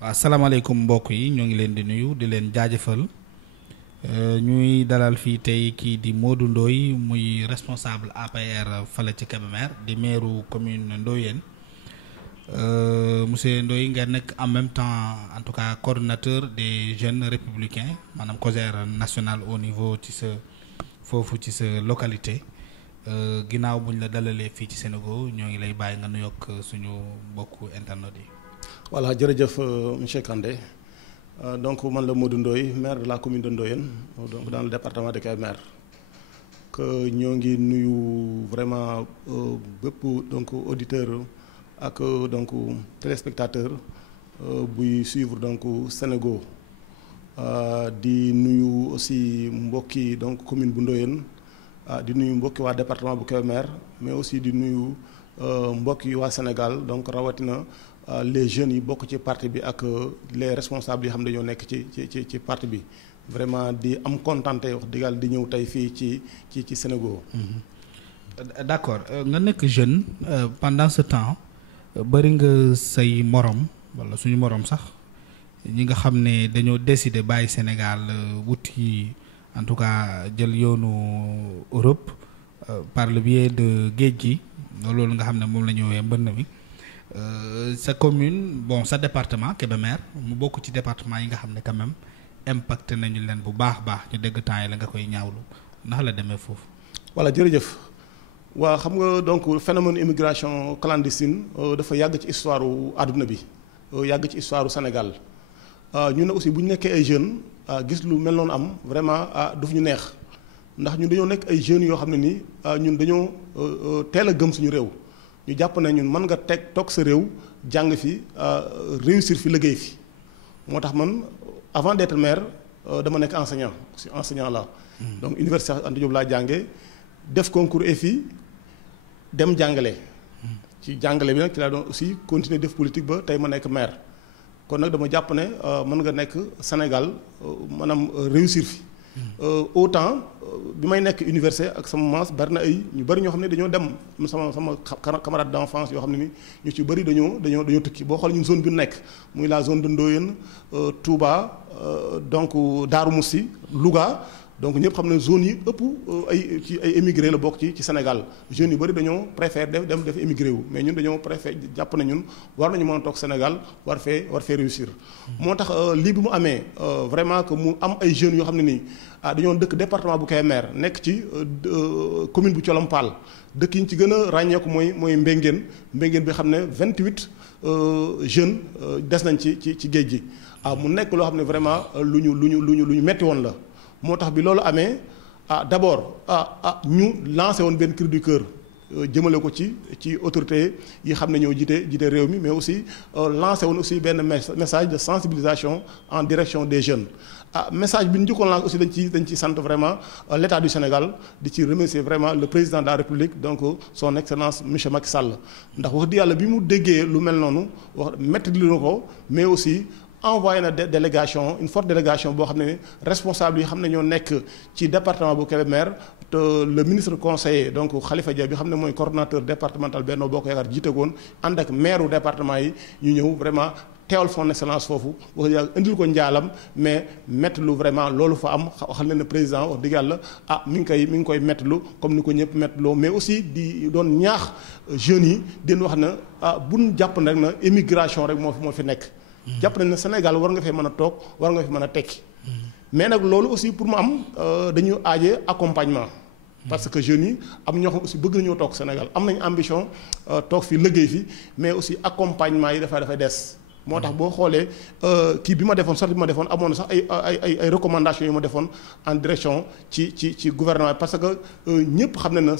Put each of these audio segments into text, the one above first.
waaw salaamaaleykum mbokk yi ñoo ngi leen di nuyu di leen jaajëfal ñuy dalal fii tey kii di Modou Ndoye muy responsable APR fale ci Kébémer di maire commune Ndoyène monsieur Ndoye nga nekk en même temps en tout cas coordonnateur des jeunes républicains maanaam COJER national au niveau ci sa foofu ci sa localité ginnaaw buñ la dalalee fii ci Sénégal ñoo ngi lay bàyyi nga nuyoog suñu mbokku internet yi. Voilà, jërëjëf monsieur Kandé. Donc man la Modou Ndoye maire de la commune de Ndoyène donc dans le département de Kébémer que ñoo ngi nuyu vraiment bépp donc auditeur ak donc téléspectateur buy suivre donc Sénégal di nuyu aussi mbokki donc commune bu Ndoyène di nuyu mbokki waa département bu Kébémer mais aussi di nuyu mbokki waa Sénégal donc rawatina les jeunes yi bokk ci parti bi ak les responsables yi xam ne dañoo nekk ci parti bi vraiment di am contenté wax dëgg yàlla di ñëw tey fii ci Sénégal. D'accord nga nekk jeune pendant ce temps bëri nga say morom wala suñu morom sax ñi nga xam ne dañoo décider bàyyi Sénégal wuti en tout cas jël yoonu Europe par le biais de géej gi loolu nga xam ne moom la ñu woowee mbënn mi. Sa commune bon sa département Kébémer mu bokk ci département yi nga xam ne quand même impacté nañu leen bu baax ñu dégg temps yi la nga koy ñaawlu ndax la demee foofu. voilà jërëjëf waa xam nga donc phénomène immigration clandestine dafa yàgg ci histoire àdduna bi yàgg ci histoire Sénégal ñun nag aussi bu ñu nekkee ay jeunes gis lu mel noonu am vraiment daf ñu neex ndax ñun dañoo nekk ay jeunes yoo xam ne nii ñun dañoo teel a gëm suñu réew. ñu jàpp ne ñun mën nga toog sa réew jàng fi réussir fi liggéey fi moo tax man avant d'être maire dama nekk enseignant aussi enseignant là. donc université Anta Diop laa jàngee def concours EFI dem jàngale. ci jàngale bi nag ci laa doon aussi continuer def politique ba tey ma nekk maire kon nag dama jàpp ne mën nga nekk Sénégal maanaam réussir fi. autant bi may nekk université ak sama maas bari na ay ñu bari ñoo xam ne dañoo dem sama camarade d'enfance yoo xam ne ni ñu ci bari dañoo tukki boo xool ñun zone bi nekk muy la zone de Ndoyène Touba donc Darou Moussi Louga donc ñëpp xam ne zone yi ëpp ay émigré la bokk ci Sénégal jeunes yu bari dañoo préfère dem def émigré wu mais ñun dañoo préfère jàpp na ñun war nañu mën a toog Sénégal war fee réussir. moo tax lii bi mu amee vraiment que mu am ay jeunes yoo xam ne nii dañoo dëkk département bu Kébémer nekk ci commune bu Thiolam-Fall dëkk yi ñu ci gën a ràññeeku mooy Mbéngeen bi xam ne 28 jeunes des nañ ci géej gi mu nekk loo xam ne vraiment lu ñu metti woon la. moo tax bi loolu amee d'abord ñu lancé woon benn cri du cœur jëmale ko ci autorités yi xam ne ñoo jiite réew mi mais aussi lancé woon aussi benn message de sensibilisation en direction des jeunes message bi ñu njëkkoon lancé aussi dañ ci sant vraiment l'État du Sénégal di ci remercier vraiment le président de la République donc son excellence monsieur Macky Sall ndax wax dëgg yàlla bi mu déggee lu mel noonu wax métti li na ko mais aussi envoyé na délégation une forte délégation boo xam ne responsable yi xam ne ñoo nekk ci département bu Kébémer te le ministre conseiller donc Khalifa Dia bi xam ne mooy coordonnateur départemental Benno Bokk Yaakaar jiite woon ànd ak maire u département yi ñu ñëw vraiment teewal son excellence foofu wax dëgg yàlla indil ko njaalam mais méttilu vraiment loolu fa am waxal leen ne président wax dëgg yàlla mi ngi koy méttilu comme ni ko ñëpp méttiloo mais aussi di doon ñaax jeunes yi den wax na buñ jàpp rek na immigration rek moo fi nekk. jàpp nañ ne Sénégal war nga fee mën a toog war nga fi mën a tekki mais nag loolu aussi pour mu am dañuy aaje accompagnement parce que jeunes yi am ñoo xam aussi bëgg nañoo toog Sénégal am nañ ambition toog fi liggéey fi mais aussi accompagnement yi dafay des moo tax boo xoolee kii bi ma defoon sorti bi ma defoon amoon na sax ay recommandations yu ma defoon en direction ci gouvernement parce que ñëpp xam ne na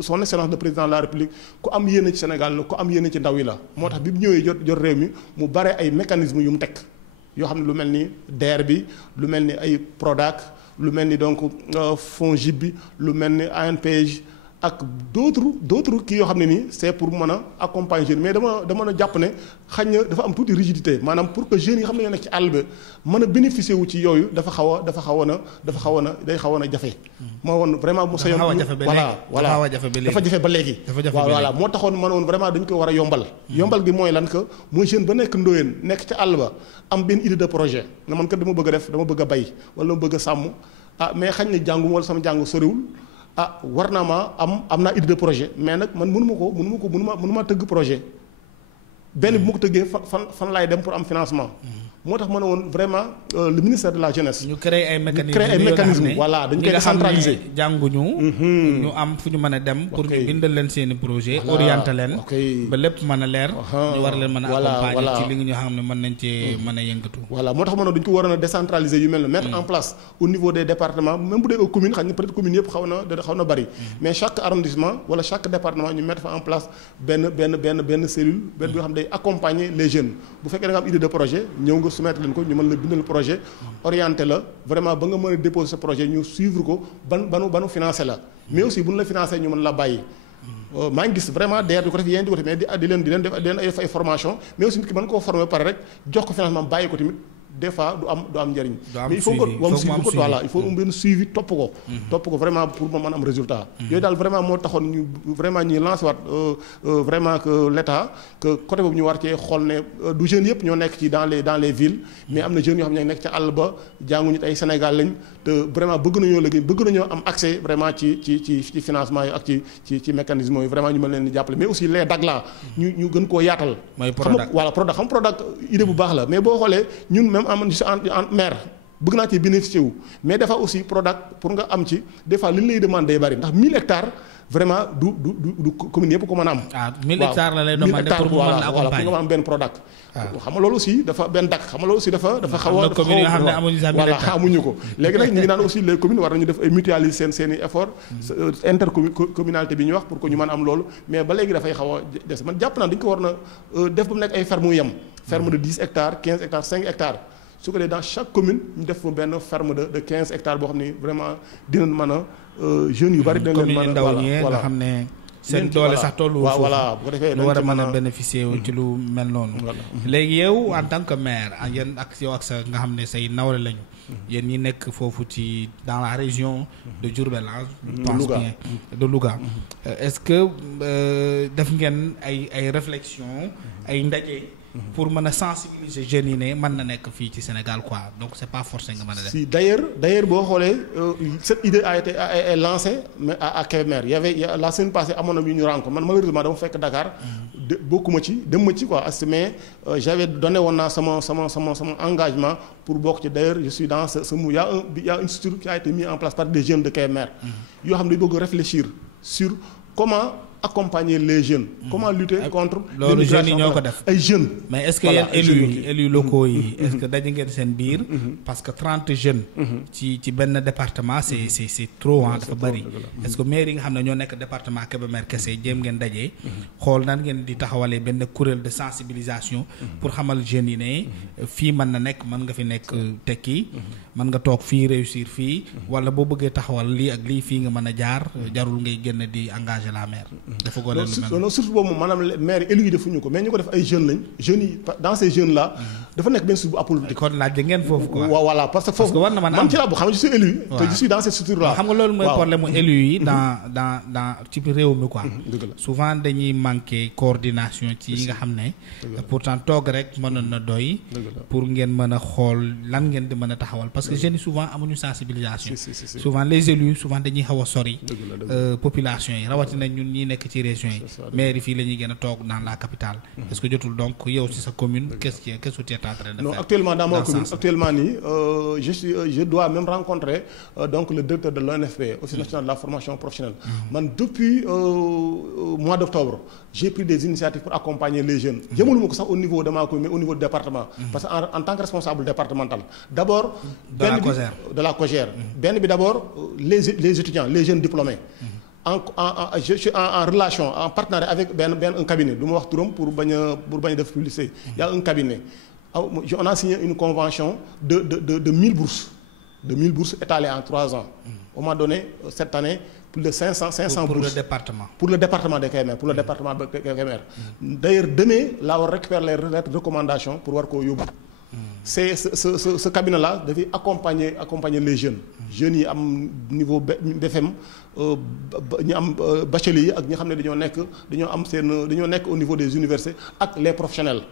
son excellence le président de la République ku am yéene ci Sénégal la ku am yéene ci ndaw yi la moo tax bi mu ñëwee jot réew mi mu bare ay mécanismes yu mu teg yoo xam ne lu mel ni DER bi lu mel ni ay PRODAC lu mel ni donc FONGIP bi lu mel ni ANPEJ ak d'autres kii yoo xam ne nii c'est pour mën a accompagner jeunes mais dama na jàpp ne xañ na dafa am tuuti rigidité maanaam pour que jeunes yi xam ne ñoo nekk ci àll bi mën a bénéficier wu ci yooyu dafa xawoon a day xawoon a jafe. moo woon vraiment mu sayoon voilà dafa jafe ba léegi. voilà moo taxoon ma ne woon vraiment dañ ko war a yombal. yombal gi mooy lan que mooy jeune ba nekk ndóoyeen nekk ci àll ba am benn idée de projet na man kat dama bëgg a def dama bëgg a bay wala dama bëgg a sàmm mais xañ na jànguma wala sama jàng soriwul. war naa ma am naa idée de projet mais nag man mënu ma tëgg projet benn bi mu ko tëggee fan laay dem pour am financement. moo tax ma ne woon vraiment le ministère de la jeunesse. ñu créer ay mécanismes voilà dañu koy décentraliser jànguñu. ñu am fu ñu mën a dem. pour ñu bindal leen seeni projet orienté leen. ba lépp mën a leer. ñu war leen mën a accompagner ci li nga ñu xam ne mën nañ cee mën a yëngatu. voilà moo tax ma ne dañu ko waroon a décentraliser yu mel ne mettre en place au niveau des départements même bu dee aux communes xam ne peut-être communes yëpp xaw na bari. mais chaque arrondissement wala chaque département ñu mettre fa en place benn cellule benn bi nga xam ne day accompagner les jeunes bu fekkee da nga am idée de projet ñëw nga soumettre leen ko ñu mën la bindal projet orienté la vraiment ba nga mën a déposer sa projet ñu suivre ko banu financer la mais aussi bu ñu la financer ñu mën la bàyyi maa ngi gis vraiment DER di ko def yéen di ko def mais di leen def ay formation mais aussi nit ki mën koo former pare rek jox ko financement bàyyi ko tamit des fois du am njëriñ mais il faut que mu suivi ko voilà il faut benn suivi topp ko vraiment pour ma mën am résultat yooyu daal vraiment moo taxoon ñu vraiment ñuy lancé waat vraiment que l'État que côté boobu ñu war cee xool ne du jeunes yëpp ñoo nekk ci dans les villes mais am na jeunes yoo xam ne ñoo nekk ci àll ba jànguñu ay Sénégal lañ te vraiment bëgg nañoo am accès vraiment ci financement yi ak ci mécanisme yi vraiment ñu mën leen di jàppale mais aussi les DAC là ñu gën koo yaatal Prodac xam Prodac idée bu baax la mais boo xoolee ñun même je suis en maire bëgg naa ci bénéficier wu mais dafa aussi Prodac pour nga am ci des fois li ñu lay demandé bari ndax 1000 hectares vraiment du commune yëpp ko mën a am. 1000 hectares la lay demandé pour mu mën la accompagner pour nga am benn Prodac. xam nga loolu aussi dafa benn DAC xam nga loolu aussi dafa xaw a. commune yoo xam ne amuñu sax 1000 hectares amuñu ko. léegi nag ñu ngi naan aussi les communes war nañu def ay mutualiser seen i effort intercommunalité bi ñu wax pour que ñu mën am loolu mais ba léegi dafay xaw a des man jàpp naa dañu ko war na def ba mu nekk ay ferme yu yem. ferme de 10 hectares 15 hectares 5 hectares. su ko defee dans chaque commune ñu def benn ferme de 15 hectares boo xam ni vraiment dinañ mën a jeunes yu bari. dinañ leen mën a voilà nga xam ne seen doole sax tollu foofu voilà bu ko defee lu war a mën a bénéficier wu ci lu mel noonu. léegi yow en tant que maire yéen ak yow ak sa nga xam ne say nawle lañu. yéen ñi nekk foofu ci dans la région de Diourbel je pense bien de Louga. est-ce que def ngeen ay réflexion ay ndaje. pour mën a sensibiliser jeunes yi ne mën na nekk fii ci Sénégal quoi donc c'est pas forcé nga mën a def. si d'ailleurs boo xoolee cette idée a été lancée mais à Kébémer y avait la semaine passée amoon na ñu rencontre man malheureusement dama fekk Dakar. bokkuma ci dem ma ci quoi mais j'avais donné woon naa sama engagement pour bokk ci d'ailleurs je suis dans ce mou y a une structure qui a été mise en place par des jeunes de Kébémer. yoo xam ne dañu bëgg réfléchir sur comment accompagner les jeunes. comment lutter contre. loolu jeunes yi ñoo ko def ay jeunes. mais est-ce que yéen élus locaux yi. est-ce que daje ngeen seen biir. parce que 30 jeunes. ci benn département c'est trop dafa bari. est-ce que maire yi nga xam ne ñoo nekk département Kébémer kese jéem ngeen daje. xool nan ngeen di taxawalee benn kuréel de sensibilisation. pour xamal jeunes yi ne fii mën na nekk mën nga fi nekk tekki. mën nga toog fii réussir fii. wala boo bëggee taxawal lii ak lii fii nga mën a jaar jarul ngay génn di engager la maire. dafa ko leen lu mel surtout boobu maanaam maire élus yi defuñu ko mais ñu ko def ay jeunes lañ jeunes yi dans ces jeunes là dafa nekk benn structure bu apolitique. kon laaj ngeen foofu quoi. voilà parce que foofu man ci laa bu xam nga je suis élu. te je suis dans cette structure là. xam nga loolu mooy problème mu élus yi dans ci réew mi quoi. souvent dañuy manquer coordination ci yi nga xam ne. pourtant toog rek mënoon na doy. pour ngeen mën a xool lan ngeen di mën a taxawal parce que jeunes yi souvent amuñu sensibilisation. souvent les élus souvent dañuy xaw a sori. population yi rawatina ñun ñi nekk ci région yi maire yi fii la ñuy gën a toog dans la capitale. est-ce que jotul donc yow ci sa commune qu'est-ce que tu es en train de faire? Non, actuellement dans ma commune actuellement nii je dois même rencontrer donc le directeur de l'ONFP Office national de la formation professionnelle. man depuis mois d'octobre j'ai pris des initiatives pour accompagner les jeunes. jëmaluma ko sax au niveau de ma commune mais au niveau du département. parce que en tant que responsable départemental d'abord. de la COJER. benn bi d'abord les étudiants les jeunes diplômés. je suis en relation en partenariat avec un cabinet du ma wax turam pour bañ a def publicité. Il y a un cabinet on a signé une convention de 1000 bourses étalées en 3 ans. On m'a donné cette année plus de 500 pour bourses le département. Pour le département de Kébémer, pour le département de Kébémer. D'ailleurs demain là on récupère les recommandations pour war koo yóbbu. C'est ce cabinet-là dafay accompagner les jeunes. Jeunes yi am niveau BFM ñu am bachelier yi ak ñi xam ne dañoo nekk au niveau des universités ak les professionnels.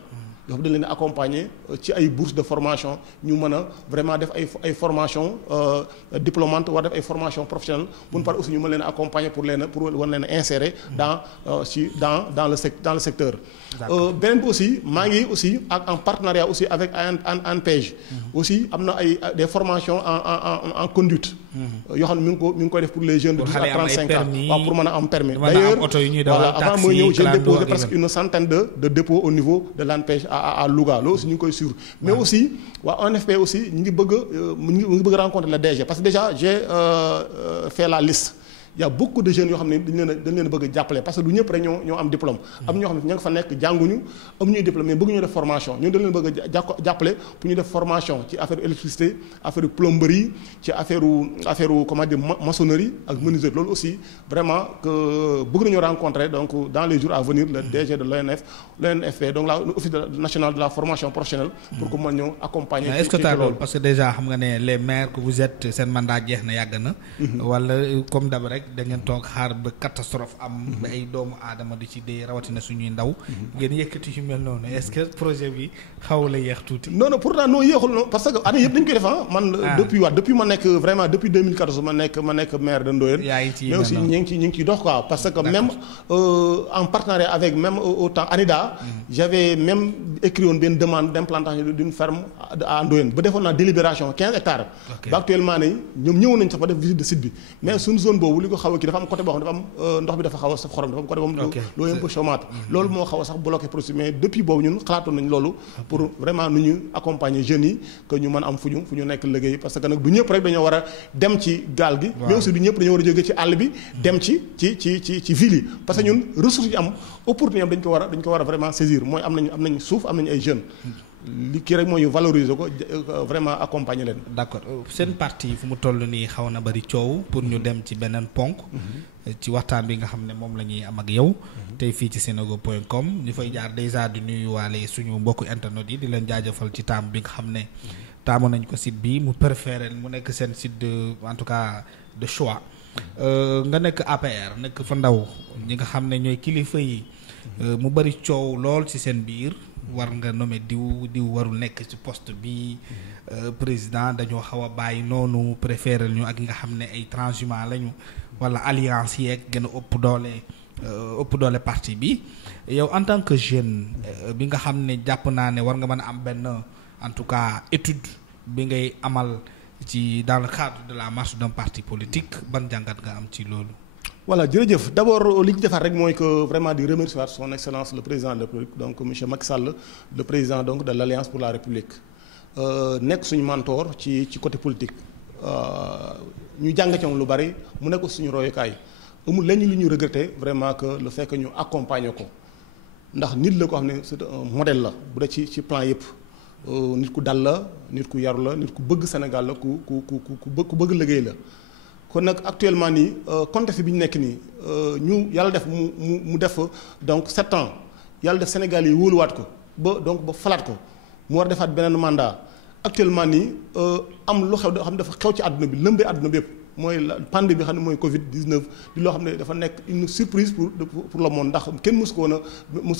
yoo xam dañ leen accompagner ci ay bourses de formation ñu mën a vraiment def ay formation diplômante war def ay formation professionnelle bu ñu paree aussi ñu mën leen accompagner pour war leen insérer dans le secteur. beneen bi aussi maa ngi aussi en partenariat aussi avec ANPEJ. aussi am na des formations en conduite. yoo xam ne mi ngi koy def pour les jeunes de 10 à 35 ans waaw pour mën a am permis. d'ailleurs voilà avant mooy ñëw j'ai déposé presque une centaine de dépôts au niveau de l'ANPEJ à Louga loolu aussi ñu ngi koy suivre. mais aussi waa ONFP aussi ñu ngi bëgg rencontrer le DG parce que déjà j'ai fait la liste. Il y a beaucoup de jeunes yoo xam ne dañ leen bëgg a jàppale parce que du ñëpp rek ñoo am diplôme. am ñoo xam ne ña nga fa nekk jànguñu amuñuy diplôme mais bëgg ñu def formation ñun dañ leen bëgg a jàppale pour ñu def formation ci affaire électricité affaire plomberie ci affaire comment dire maçonnerie ak menuiserie loolu aussi vraiment que bëgg nañu rencontrer donc dans les jours à venir le DG de l'ONFP donc l'Office national de la formation professionnelle. pour que mën ñoo accompagner. est-ce que t'as loolu parce que déjà xam nga ne les maires que vous êtes seen mandat jeex na yàgg na. wala comme d'hab rek da ngeen toog xaar ba catastrophe am. ba ay doomu aadama di ci dee rawatina suñuy ndaw. ngeen yëkkati yu mel noonu est-ce que projet bi xaw la yéex tuuti. non pourtant non yéexul non parce que année yëpp dañu koy def man. depuis ma nekk vraiment depuis 2014 ma nekk maire de Ndoyeen. mais aussi ñu ngi ciy dox quoi parce que même en partenariat avec même au temps ANIDA. j'avais même écrit woon benn demande d'implantation d'une ferme à Ndoyeen ba defoon naa délibération 15 hectares. ba actuellement nii ñoom ñëwoon nañu sax ba def visite de site bi mais suñu zone boobu li ko xaw a kii dafa am côté boo xam dafa am ndox bi dafa xaw a saf xorom dafa am côté boobu loolu yëpp chômage loolu moo xaw a sax bloqué processus mais depuis boobu ñun xalaatoon nañ loolu pour vraiment nu ñu accompagner jeunes yi que ñu mën am fu ñu nekk liggéey parce que nag du ñëpp rek dañoo war a dem ci gaal gi mais aussi du ñëpp dañoo war a jóge ci àll bi dem ci ville yi parce que ñun ressources yi am opportunité am dañ ko war a vraiment saisir mooy am nañ suuf am nañu ay jeunes li kii rek mooy valoriser ko vraiment accompagner leen. d'accord seen parti fu mu toll nii xaw na bari coow pour ñu dem ci beneen ponk. ci waxtaan bi nga xam ne moom la ñuy am ak yow. tey fii ci senego.com ñu fay jaar déjà di nuyuwaale suñu mbokku internet yi di leen jaajëfal ci taamu bi nga xam ne taamu nañ ko site bi mu préféré mu nekk seen site de en tout cas de choix. nga nekk APR nekk fa ndaw ñi nga xam ne ñooy kilifa yi. mu bari coow lool ci seen biir. war nga nommer diw warul nekk ci poste bi président dañoo xaw a bàyyi noonu préféré ñu ak nga xam ne ay transhumants lañu wala alliance yeeg gën a ëpp doole parti bi yow en tant que jeune bi nga xam ne jàpp naa ne war nga mën a am benn en tout cas étude bi ngay amal ci dans le cadre de la marche d'un parti politique ban jàngat nga am ci loolu. Voilà jërëjëf d'abord li ñu defaat rek mooy que vraiment di remercier son excellence le président de la République donc monsieur Macky Sall le président donc de l'Alliance pour la République nekk suñu mentor ci côté politique ñu jàng ci lu bari mu nekk suñu royukaay amul lenn lu ñu regretter vraiment que le fait que ñu accompagner ko ndax nit la ko xam ne c'est un modèle la bu dee ci plan yëpp nit ku dal la nit ku yaru la nit ku bëgg Sénégal la ku bëgg liggéey la. kon nag actuellement nii contexte bi ñu nekk nii ñu yàlla def mu def donc 7 ans yàlla def Sénégal yi wóoluwaat ko ba falaat ko mu war a defaat beneen mandat actuellement nii am lu xew xam ne dafa xew ci àdduna bi lëmbee àdduna bi yëpp mooy pandémie bi xam ne mooy Covid 19 di loo xam ne dafa nekk une surprise pour le monde ndax kenn mësu ko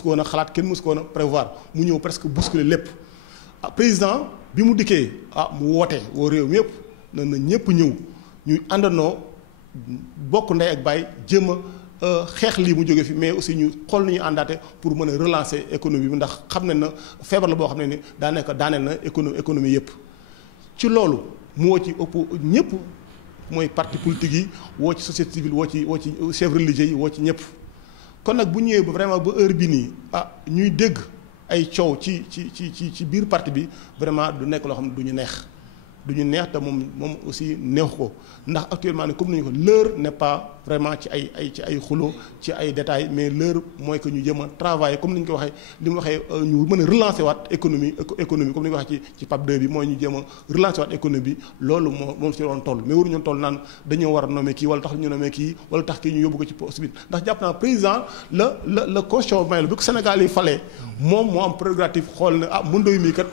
woon a xalaat kenn mësu ko woon a prévoir mu ñëw presque bousculer lépp président bi mu dikkee mu woo réew mi yëpp na ñëpp ñëw. ñu àndandoo bokk ndey ak baay jéem a xeex lii mu jóge fi mais aussi ñu xool nu ñu àndaate pour mën a relancer économie bi ndax xam ne na feebar la boo xam ne ni daanaka daaneel na économie yëpp. ci loolu mu woo ci ëpp ñëpp mooy parti politique yi woo ci société civile woo ci chefs religieux yi woo ci ñëpp kon nag bu ñëwee ba vraiment ba heure bi nii ñuy dégg ay coow ci biir parti bi vraiment du nekk loo xam ne du ñu neex te moom aussi neex ko ndax actuellement ne comme nañu ko l'heure n'est pas vraiment ci ay xulo ci ay détails mais l'heure mooy que ñu jëm a travailler comme ni ñu ko waxee li mu waxee ñu mën a relancer waat économie comme ni ñu ko waxee ci PAP 2 bi mooy ñu jéem a relancer waat économie bi loolu moom si doon toll mais waruñu toll naan dañoo war a nommer kii wala tax ñu nommer kii wala tax kii ñu yóbbu ko ci poste bi ndax jàpp naa président la constitution may la bi ko Sénégal yi falee moom moo am prérogative xool ne Moundoy mii kat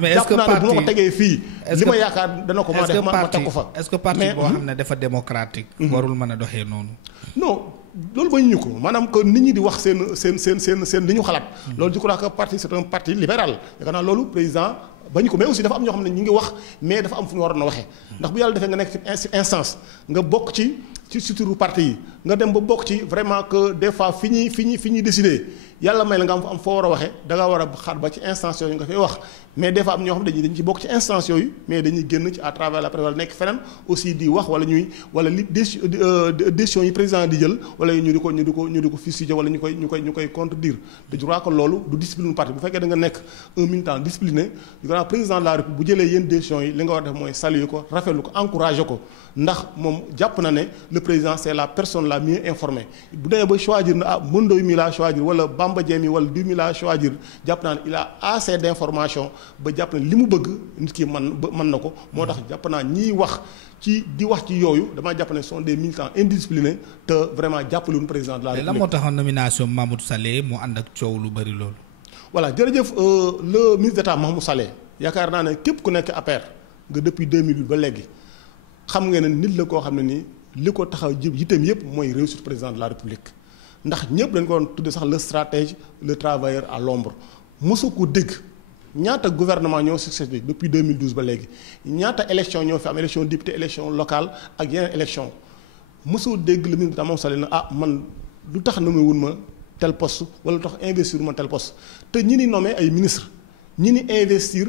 mais est-ce que parti bu ma ko tegee fii li ma yaakaar dana ko ma def ma teg ko fa est-ce que parti boo xam ne dafa démocratique warul mën a doxee noonu non loolu ba ñu ko maanaam que nit ñi di wax seen li ñu xalaat loolu je crois que parti c'est un parti libéral yaakaar naa loolu président bañu ko mais aussi dafa am ñoo xam ne ñu ngi wax mais dafa am fu ñu waroon a waxee ndax bu yàlla defee nga nekk ci instance nga bokk ci structure parti yi nga dem ba bokk ci vraiment que des fois fi ñuy décider yàlla may la nga am foo war a waxee da nga war a xaar ba ci instance yooyu nga fay wax mais des fois am ñoo xam dañuy ci bokk ci instance yooyu mais dañuy génn ci à travers la presse wala nekk feneen aussi di wax wala li décision yi président di jël wala ñu di ko fustiger wala ñu koy contredire te je crois que loolu du discipline parti bu fekkee da nga nekk un militant discipliné du grand président de la République bu jëlee yenn décisions yi li nga war a def mooy saluer ko rafetlu ko encourager ko ndax moom jàpp na ne le président c'est la personne la mieux informée bu demee ba choisir na Moundoy mi laa choisir wala Bamba Dieng mi wala diw mi laa choisir jàpp naa ne il a assez d'information ba jàpp ne li mu bëgg nit ki mën na ko moo tax jàpp naa ñiy wax ci yooyu damaa jàpp ne sont des militants indisciplinés te vraiment jàppale wuñu président de la République. lan moo taxoon nomination Mahmoud Saleh mu ànd ak coow lu bari loolu. voilà jërëjëf le ministre d'État Mahmoud Saleh yaakaar naa ne képp ku nekk APR nga depuis 2008 ba léegi xam nga ne nit la koo xam ne nii li ko taxaw yitteem yëpp mooy réussite président de la République ndax ñëpp dañ ko doon tudde sax le stratège le travailleur à l'ombre mosu ko dégg. ñaata gouvernement ñoo succédé depuis 2012 ba léegi ñaata élection ñoo fi am élection député élection locale ak yeneen élection mosoo dégg le ministre Mahmoud Saleh na man lu tax nommé wun ma tel poste wala lu tax investir ma tel poste te ñi ni nommé ay ministre ñi ni investir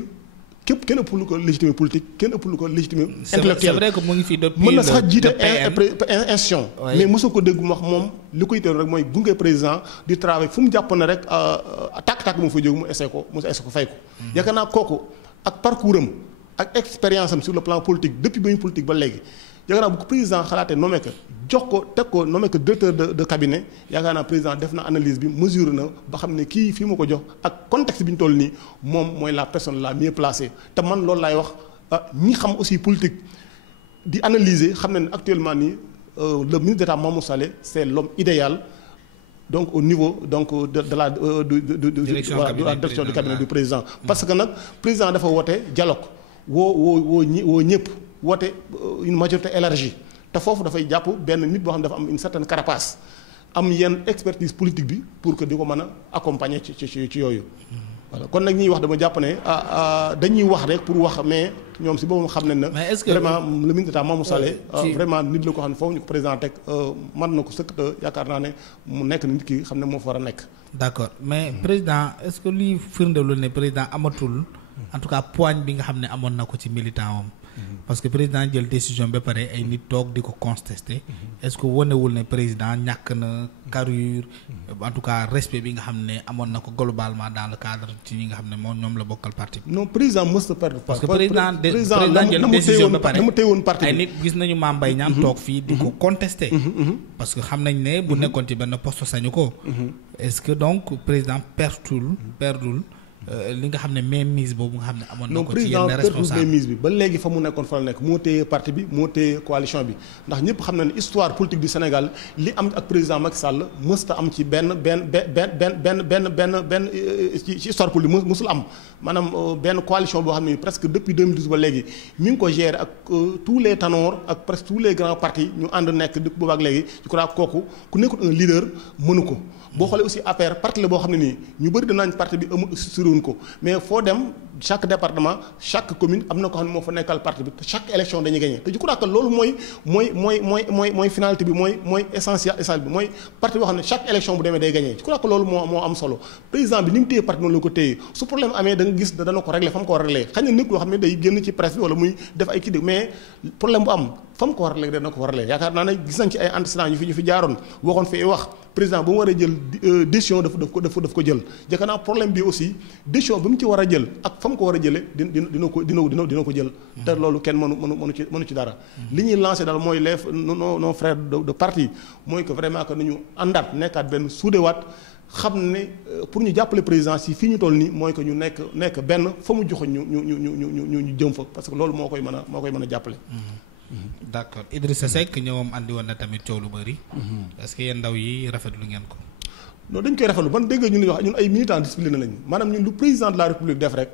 képp kenn ëpp lu ko légitimé politique kenn ëpp lu ko légitimé intellectuel c'est vrai que mu ngi fi depuis mën na sax jiite institution mais mosoo ko dégg mu wax moom li ko yitteelu rek mooy gunge président di travail fu mu jàpp na rek tàkk-tàkk mu fa jóg mu essayé ko fay ko yaakaar naa kooku ak parcours am ak expérience am sur le plan politique depuis ba ñu politique ba léegi yaakaar naa bu ko président xalaatee nommé ko jox ko teg ko nommé ko directeur de cabinet yaakaar naa président def na analyse bi mesure na ba xam ne kii fii ma ko jox ak contexte bi ñu toll nii moom mooy la personne la mieux placée te man loolu laay wax ñi xam aussi politique di analyser xam ne actuellement nii le ministre d'État Mahmoud Saleh c'est l'homme idéal donc au niveau donc de la direction du cabinet du président parce que nag président dafa woote dialogue woo ñëpp woote une majorité élargie te foofu dafay jàpp benn nit boo xam ne dafa am une certaine carapace am yenn expertise politique bi pour que di ko mën a accompagner ci yooyu voilà kon nag ñuy wax dama jàpp ne dañuy wax rek pour wax mais ñoom si boobu xam nañ na vraiment le ministre d'État Mahmoud Saleh vraiment nit la ko xam ne foofu ñu ko président teg mën na ko sëkk te yaakaar naa ne mu nekk nit ki xam ne moo fa war a nekk d'accord mais président est-ce que luy firndelu ne président amatul en tout cas poigne bi nga xam ne amoon na ko ci militant am parce que président jël décision ba pare ay nit toog di ko contester est-ce que wanewul ne président ñàkk na carrure en tout cas respect bi nga xam ne amoon na ko globalement dans le cadre ci ñi nga xam ne moom ñoom la bokkal parti bi. non président mës na perdre parce que président jël décision ba pare ay nit gis nañu Mame Mbaye Niang toog fii di ko contester parce que xam nañ ne bu nekkoon ci benn poste sañu ko est-ce que donc président perdul li nga xam ne mainmise boobu nga xam ne amoon na ko ci yenn responsable mainmise bi ba léegi fa mu nekkoon fa la nekk moo téye parti bi moo téye coalition bi ndax ñëpp xam na ne histoire politique du Sénégal li am ak président Macky Sall mësta am ci benn ci histoire politique mësul am maanaam benn coalition boo xam ne presque depuis 2012 ba léegi mi ngi ko gérer ak tous les ténors ak presque tous les grands partis ñu ànd nekk depuis boobu ak léegi je crois kooku ku nekkul un leader mënu ko boo xoolee aussi APR parti la boo xam ne nii ñu bëri danaañ parti bi amul structuré ko mais foo dem chaque département chaque commune am na ko xam ne moo fa nekkal parti bi chaque élection dañuy gagné te je crois que loolu mooy finalité bi mooy essentiel bi mooy parti boo xam ne chaque élection bu demee day gagné je crois que loolu moo am solo président bi ni mu téye parti noonu la ko téye su problème amee da nga gis dana ko régler fa mu ko war a régler xëy na nit loo xam ne day génn ci presse bi wala muy def ay kii mais problème bu am fa mu ko war a régler dana ko war a régler yaakaar naa ne gis nañ ci ay antécédents ñu fi jaaroon waxoon fi wax président ba mu war a jël décision daf ko jël jëkk naa problème bi aussi décision bi mu ci war a jël ak fa mu ko war a jëlee dina ko jël. te loolu kenn mënu ci dara. li ñuy lancé daal mooy nos frères de parti mooy que vraiment que nañu àndaat nekkaat benn suudewaat xam ne pour ñu jàppale président si fii ñu toll nii mooy que ñu nekk benn fa mu joxoon ñu jëm fa parce que loolu moo koy mën a jàppale. d'accord Idrissa Seck ñëwam andi woon na tamit coow lu bëri. est-ce que yéen ndaw yi rafetlu ngeen ko. non dañ koy rafetlu ban dégg nga ñun wax ñun ay militants disciplinés lañu maanaam ñun lu président de la république def rek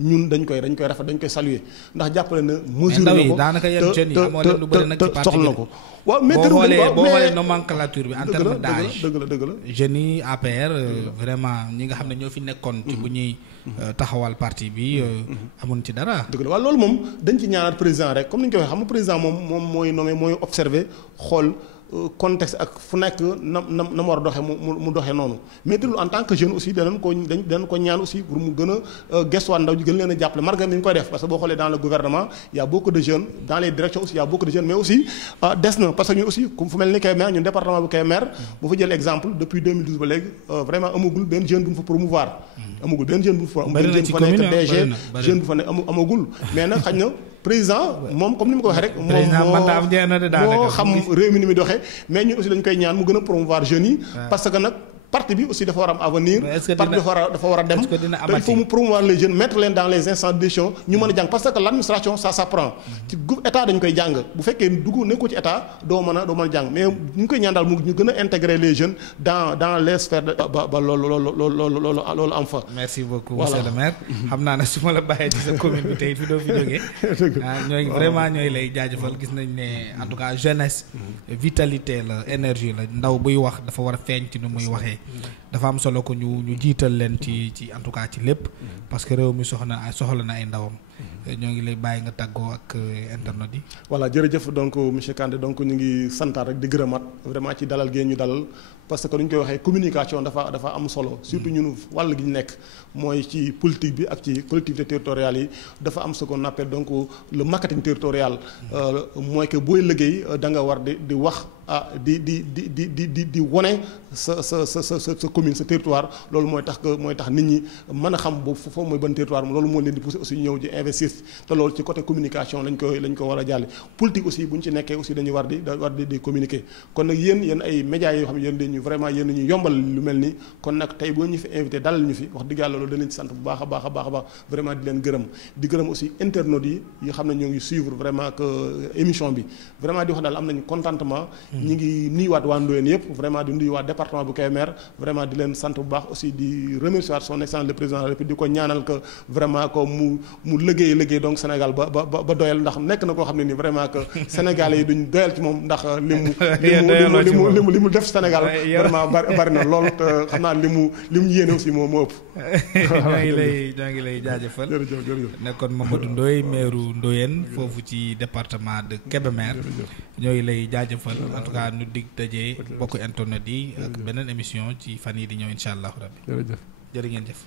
ñun dañ koy rafet dañ koy saluer ndax jàppale na mesure na ko daanaka yéen jeunes yi amoo leen lu bëri nag ci parti soxla na ko. waaw mais boo xoolee nomenclature bi en terme d'âge dëgg la jeunes yi APR vraiment ñi nga xam ne ñoo fi nekkoon ci bu ñuy taxawal parti bi amuñ ci dara. dëgg la waaw loolu moom dañ ci ñaanal président rek comme ni ñu ko waxee xam nga président moom mooy nommé mooy observé xool contexte ak fu nekk na mu war a doxee mu doxee noonu mais teewul en tant que jeune aussi danañ ko ñaan aussi pour mu gën a gestuwaat ndaw ji gën leen a jàppale malgré ni ñu koy def parce que boo xoolee dans le gouvernement il y a beaucoup de jeunes dans les directions aussi il y a beaucoup de jeunes mais aussi des na parce que ñun aussi fu mel ni Kébémer ñun département bu Kébémer bu fa jël exemple depuis 2012 ba léegi vraiment amagul benn jeune bu ñu fa promouvoir amagul benn jeune bu fa nekk DG jeune bu fa nekk amagul mais nag xañ na président moom comme ni ma ko waxee rek moom moo xam réew mi ni muy doxee mais ñun aussi dañ koy ñaan mu gën a promouvoir jeunes yi parce que nag parti bi aussi dafa war a am avenir parti bi dafa war a dem te il faut mu promouvoir les jeunes mettre leen dans les instances de décision ñu mën a jàng parce que l'administration ça s'apprend ci état dañ koy jàng bu fekkee nekkoo ci état doo mën a jàng mais ñu ngi koy ñaan daal mu ñu gën a intégrer les jeunes dans les sphères ba loolu am fa. merci beaucoup monsieur le maire. xam naa ne su ma la bàyyee ci sa commune bi tey fi doo fi jógee. ñooy lay jaajëfal gis nañ ne en tout cas jeunesse vitalité la énergie la ndaw buy wax dafa war a feeñ ci nu muy waxee. dafa am solo ko ñu jiital leen ci en tout cas ci lépp parce que réew mi soxla na ay ndawam ñoo ngi lay bàyyi nga tàggoo ak internet yi. voilà jërëjëf donc monsieur Kandé donc ñu ngi santaat rek di gërëmaat vraiment ci dalal ngeen ñu dalal parce que lu ñu koy waxee communication dafa am solo surtout ñun wàll gi ñu nekk mooy ci politique bi ak ci collectivité territoriales yi dafa am ce qu'on appelle donc le marketing territorial mooy que booy liggéey da nga war di wax di wone sa commune sa territoire loolu mooy tax nit ñi mën a xam boobu foofu mooy ban territoire loolu moo leen di pousser aussi ñëw di investir te loolu ci côté communication lañ ko war a jàlle politique aussi bu ñu ci nekkee aussi dañuy war di communiquer kon nag yéen ay médias yoo xam ne yéen dañu vraiment yéen ñu yombal lu mel nii kon nag tey boo ñu fi invité dalal ñu fi wax dëgg yàlla loolu danañ ci sant bu baax a baax vraiment di leen gërëm di gërëm aussi internautes yi xam ne ñoo ngi suivre vraiment que émission bi vraiment di wax daal am nañu contentement ñi ngi nuyuwaat waa Ndoyeen yëpp vraiment di nuyuwaat département bu Kébémer vraiment di leen sant bu baax aussi di remercier son excellence le président de la République di ko ñaanal que vraiment que mu liggéey donc Sénégal ba doyal ndax nekk na koo xam ne ni vraiment que Sénégalais yi duñ doyal ci moom ndax li mu def Sénégal vraiment bari na lool te xam naa li mu yéene aussi moo ëpp. ñoo ngi lay jaajëfal. jërëjëf nekkoon Mamadou Ndoye maire Ndoyeen foofu ci département de Kébémer. ñoo ngi lay jaajëfal en tout cas ñu dig dajee bokk internet yi ak beneen émission ci fan yi di ñëw incha allah rabbi. jërë ngeen jëf.